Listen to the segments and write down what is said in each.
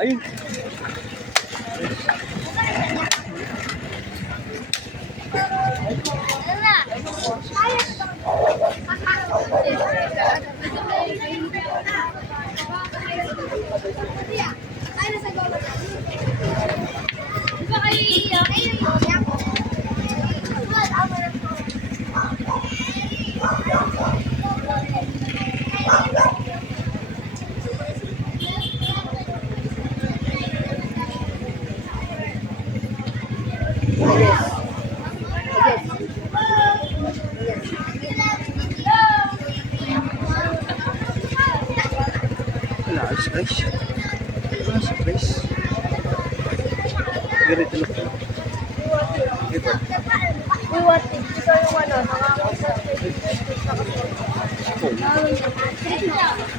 Ayun. Surprise. Surprise. Ganito lang. Diba? We want it. Ikaw yung ano,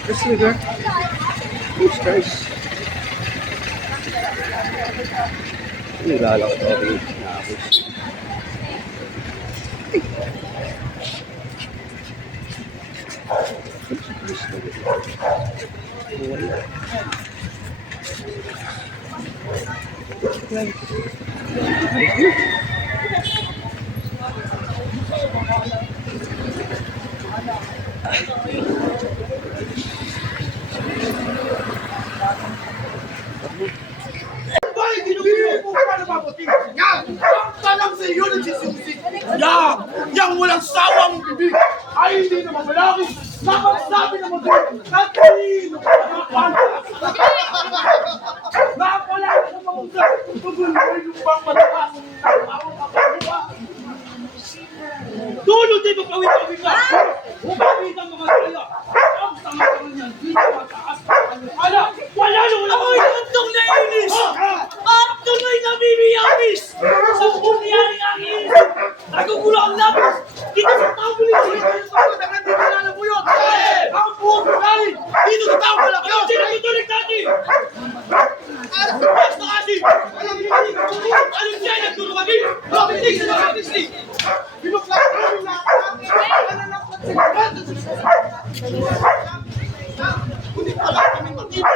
That's the girl. Huge price. Nilalak ko rin. Yang walang sawang bibig ay hindi na mamalaki na magsabi na magaling na talino napala sa pag-usap tuguloy yung bang malakas dulo di ba pawit-pawit ka umapit ang mga kaya ang tama-tama niyan di na mataas wala ay antong nainis antong ay nabibiyanis sa bunyari ang inis nagugulo ang labas dito sa tao bulitin dito na lang mo yun ang buong bulalin dito sa tao wala kayo sinatutulik natin basta kasi anong siya nagturumagin mabitig sa mga bisli binuklat namin na kundi pala kami magkita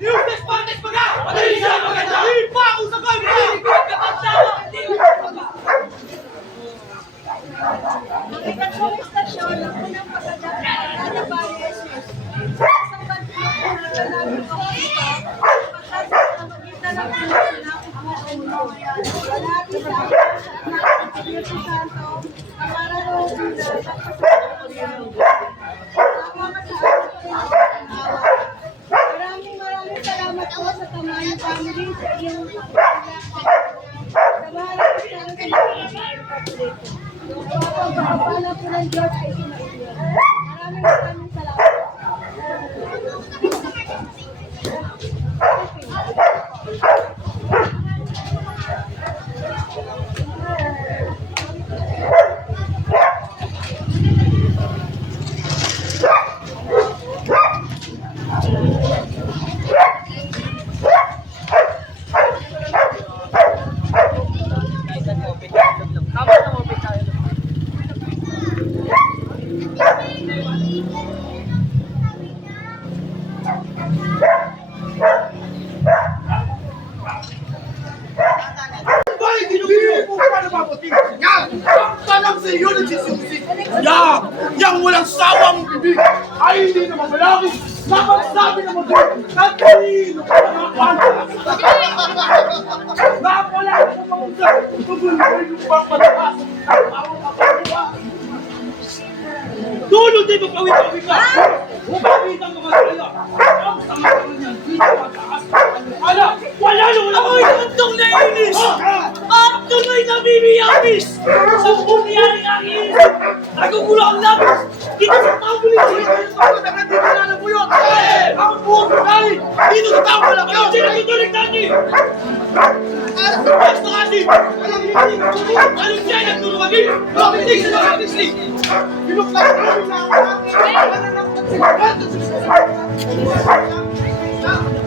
yung despantes baga patuloy siya maganda pa usap kami kapansawa hindi Ikat sa istasyon ng unang pagkadaan na Paris. Isang bantuan na nalalagay ko dito. Pagkatapos ang magkita ng pinag ng mga ulo. Malapit sa Espiritu Santo, ang mararong na maraming salamat po sa Tamang Family sa iyong pagkakilala. Sa bahala po sa aking pagpapala po ng Diyos ay sumaiyon. Maraming salamat. puting singa! Ang tanang sa iyo nagsisisi! Yang walang sawang bibig ay hindi na mamalaki na magsabi na maging natalino ka na mga kanta! Napala sa mga usap! Tubuloy yung pangmalakas! Ang awang kapagawa! Dulo di magpawit-awit ka! Umapit ang mga kaya! Ang sama-sama niyan, di na mataas ang ala! Wala na wala! Ako'y tantong nainis! Ang tuloy na bibiyabis! Sa bumiyaring ang inis! Nagugulo ang labis! Dito sa tao bulit! Nakatitila mo yun! Ang buong galing! Dito sa tao wala kayo! Sino tutulig natin? Basta kasi! Anong siya nagtulungagin? Bakit di sa mga kisli? Pinuklaan kami na ang nananakot sila!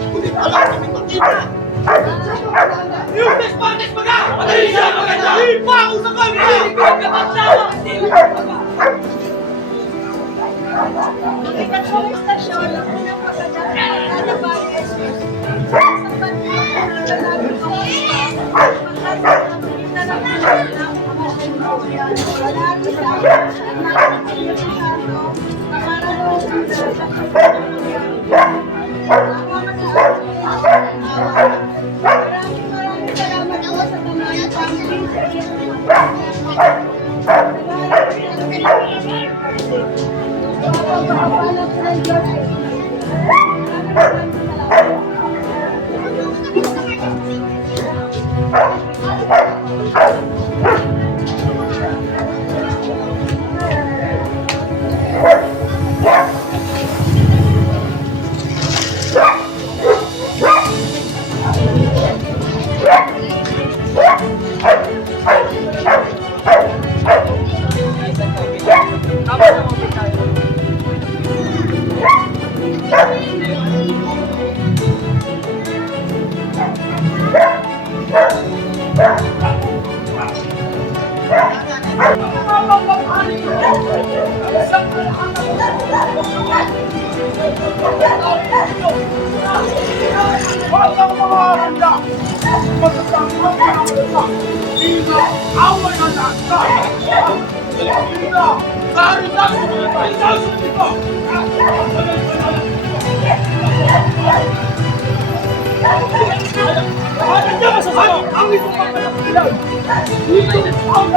Kundi pala kami makita! Yung despantes baga! Madali siya maganda! Ipa! Usap kami! Kapagsawa! Ikat sa istasyon, ang unang pagkadaan ng kada pares. Sa banyo, ang lalaki ko ito. Pagkatapos na lang ng mga sentuyan. Wala rin sa akin, at nakakita sa ano, nakaraloon ng Maraming salamat po sa mga family. Huwag ang mga handa! Masasabi mo ang handa! Dito, away na nasa! Dito, sari na sa mga tayo sa dito! Ano niya masasabi? Ang ito ang kanakilan! Dito, ang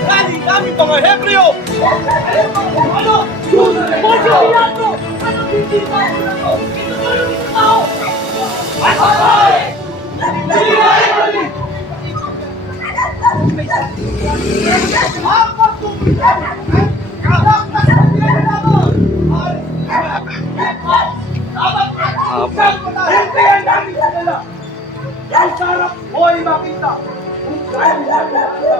Galing namin mga Hebreo! Ano? Bojo Pilato! Ano hindi ba ito? Ito na yung isang tao! Ano ba? Hindi ba ito? Apat tumitan! Kalak na sa pinagdamon! Hindi yan namin kanila! Ang sarap ho'y makita! Kung kaya namin nakita!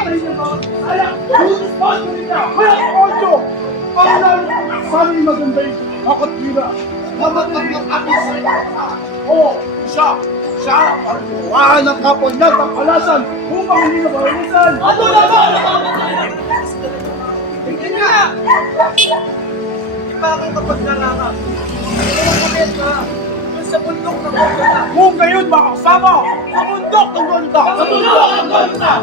Ay na ba? Alam! Lutos pa ito nila! Kaya Ocho! Ang lalo! Sana'y maganda yung kakatwira! Mamatag ng aking salita! Oo! Siya! Siya ang buwan ng kapwa niya ng kalasan upang hindi na malisan! Ano na ba? Hindi niya! Di ba akong kapag nalaman? Kumakamit ka! Sa bundok ng Golgotha! Kung gayon makasama! Sa bundok ng Golgotha! Sa bundok ng Golgotha!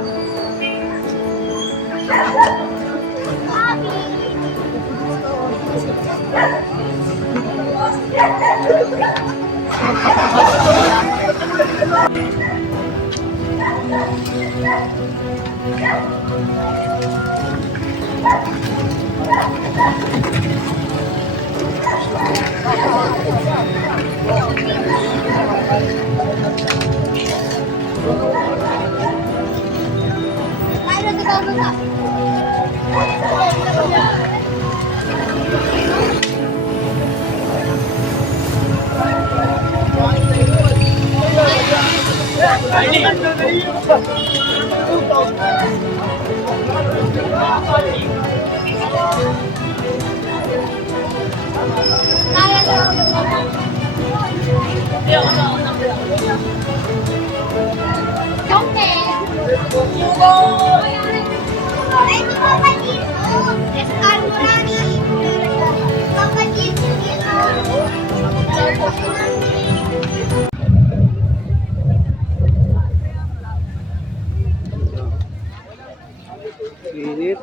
Init.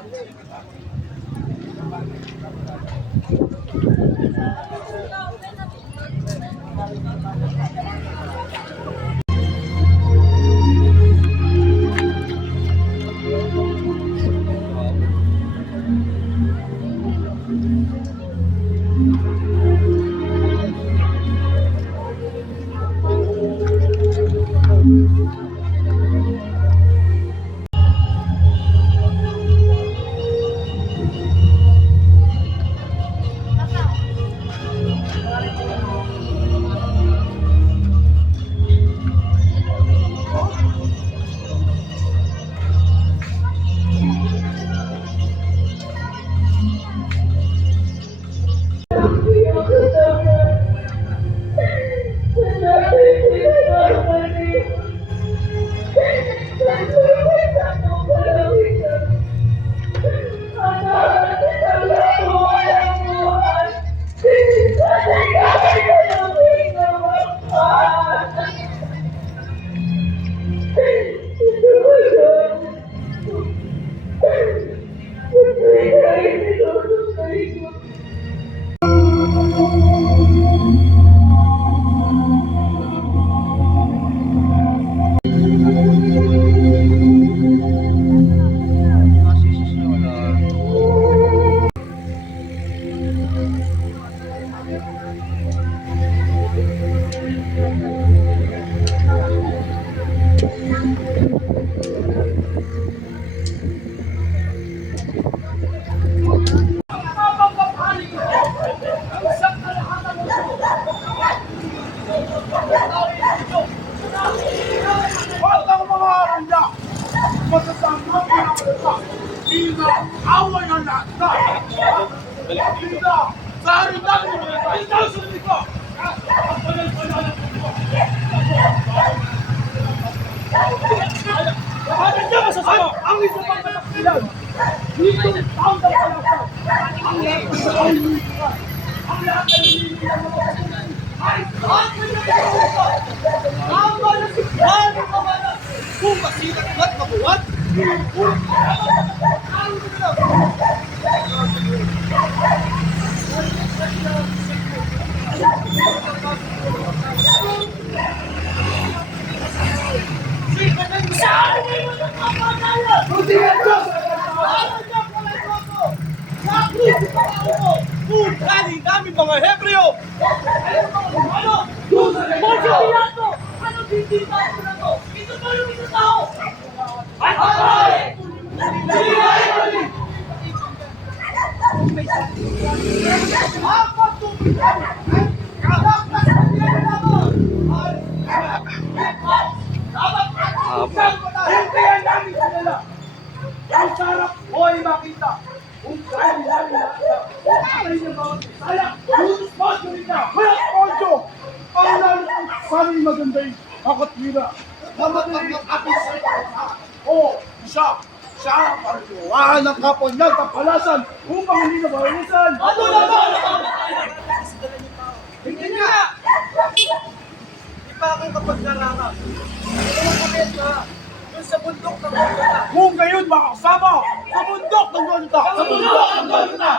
Huwag ang mga aranda! Masasamang pinakalupa! Ina, away ang lahat na! Ina, sa aranda mo! Ina, sunod ko! Bakit niya masasama? Ang isa pang kalaksilan! Dito ang kalaksilan! Ang lahat ay hinihingan! Ang lahat ay hinihingan! Ay, lahat ay hinihingan! Ang malasikhan ng kamalas! Kung masilat at mabuhat, Kali namin mga Hebreo! Ano? Monsi Pilato! Ano bibita mo na to? Ito ba yung isang tao? Ay! Ay! Apat tumitan! Dapat hintayan namin sila! Ang sarap ho'y makita! Kung kaya namin nakita! Patay ng mga bisaya! Lutos mo at kumita! Kaya Ocho! Ang lalong sana'y maganda'y kakatwira! Na madaling apis sa ito! Oo! Siya! Siya ang parituwahan ng kapwa niyang kapalasan upang hindi na mawalisan! Ano na ba? Hindi niya! Di pa ako kapag nalala. Ano kami na? Doon sa bundok ng Golgota. Kung gayon makasama sa bundok ng Golgota! Sa bundok ng Golgota!